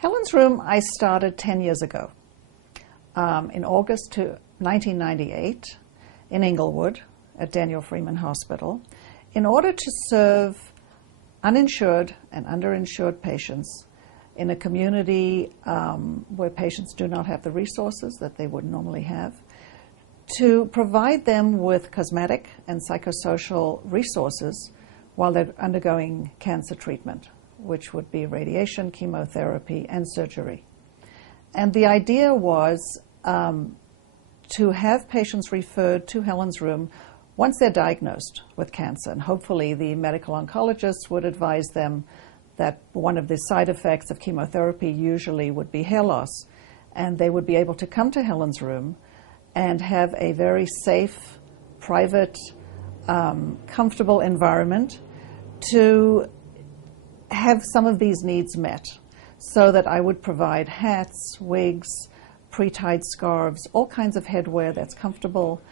Helen's Room I started 10 years ago, in August 1998 in Inglewood at Daniel Freeman Hospital, in order to serve uninsured and underinsured patients in a community where patients do not have the resources that they would normally have, to provide them with cosmetic and psychosocial resources while they're undergoing cancer treatment, which would be radiation, chemotherapy, and surgery. And the idea was to have patients referred to Helen's Room once they're diagnosed with cancer, and hopefully the medical oncologists would advise them that one of the side effects of chemotherapy usually would be hair loss, and they would be able to come to Helen's Room and have a very safe, private, comfortable environment to have some of these needs met, so that I would provide hats, wigs, pre-tied scarves, all kinds of headwear that's comfortable,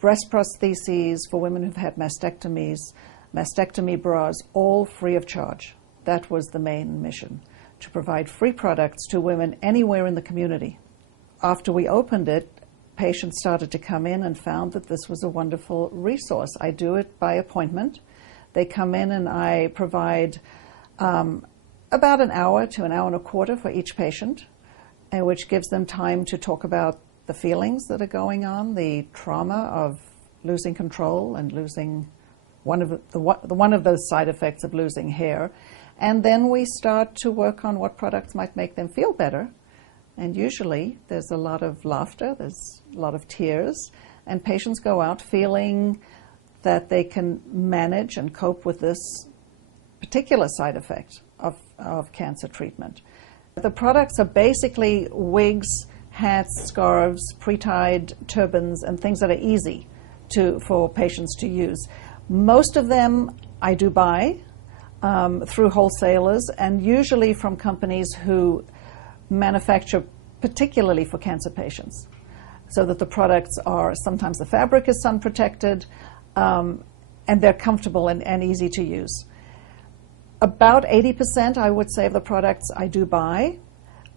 breast prostheses for women who've had mastectomies, mastectomy bras, all free of charge. That was the main mission, to provide free products to women anywhere in the community. After we opened it, patients started to come in and found that this was a wonderful resource. I do it by appointment. They come in and I provide about an hour to an hour and a quarter for each patient, which gives them time to talk about the feelings that are going on, the trauma of losing control and losing one of those side effects of losing hair. And then we start to work on what products might make them feel better. And usually there's a lot of laughter, there's a lot of tears, and patients go out feeling that they can manage and cope with this particular side effect of cancer treatment. The products are basically wigs, hats, scarves, pre-tied turbans, and things that are easy for patients to use. Most of them I do buy through wholesalers, and usually from companies who manufacture particularly for cancer patients, so that the products are, sometimes the fabric is sun protected, and they're comfortable and easy to use. About 80%, I would say, of the products I do buy.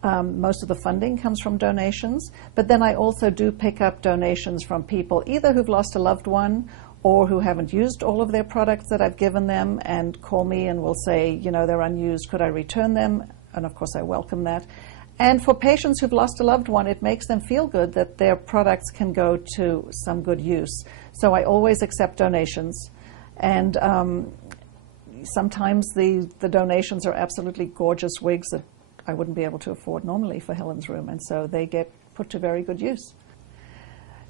Most of the funding comes from donations, but then I also do pick up donations from people either who've lost a loved one or who haven't used all of their products that I've given them and call me and will say, you know, they're unused, could I return them? And of course I welcome that. And for patients who've lost a loved one, it makes them feel good that their products can go to some good use. So I always accept donations, and sometimes the donations are absolutely gorgeous wigs that I wouldn't be able to afford normally for Helen's Room, and so they get put to very good use.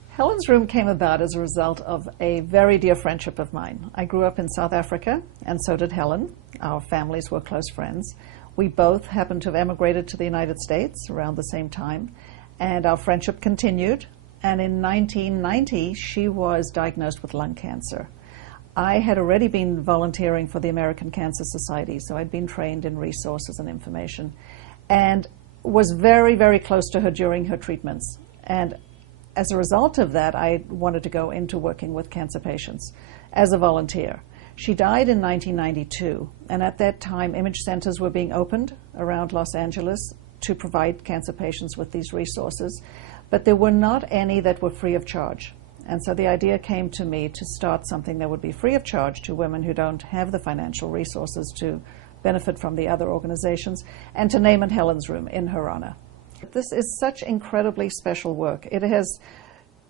Helen's Room came about as a result of a very dear friendship of mine. I grew up in South Africa, and so did Helen. Our families were close friends. We both happened to have emigrated to the United States around the same time, and our friendship continued. And in 1990, she was diagnosed with lung cancer. I had already been volunteering for the American Cancer Society, so I'd been trained in resources and information, and was very, very close to her during her treatments. And as a result of that, I wanted to go into working with cancer patients as a volunteer. She died in 1992, and at that time, image centers were being opened around Los Angeles to provide cancer patients with these resources, but there were not any that were free of charge. And so the idea came to me to start something that would be free of charge to women who don't have the financial resources to benefit from the other organizations, and to name it Helen's Room in her honor. This is such incredibly special work. It has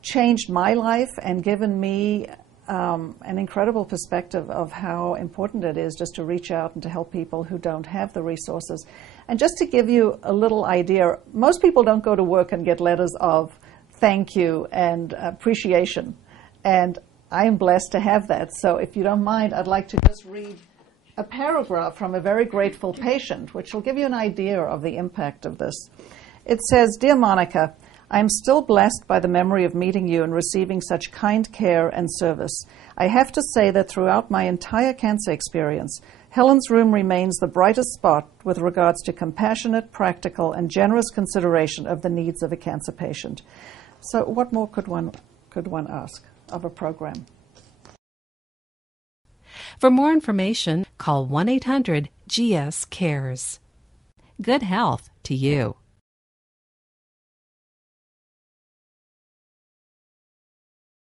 changed my life and given me an incredible perspective of how important it is just to reach out and to help people who don't have the resources. And just to give you a little idea, most people don't go to work and get letters of thank you and appreciation. And I am blessed to have that. So if you don't mind, I'd like to just read a paragraph from a very grateful patient, which will give you an idea of the impact of this. It says, "Dear Monica, I am still blessed by the memory of meeting you and receiving such kind care and service. I have to say that throughout my entire cancer experience, Helen's Room remains the brightest spot with regards to compassionate, practical, and generous consideration of the needs of a cancer patient." So what more could one ask of a program? For more information, call 1-800-GS-CARES. Good health to you.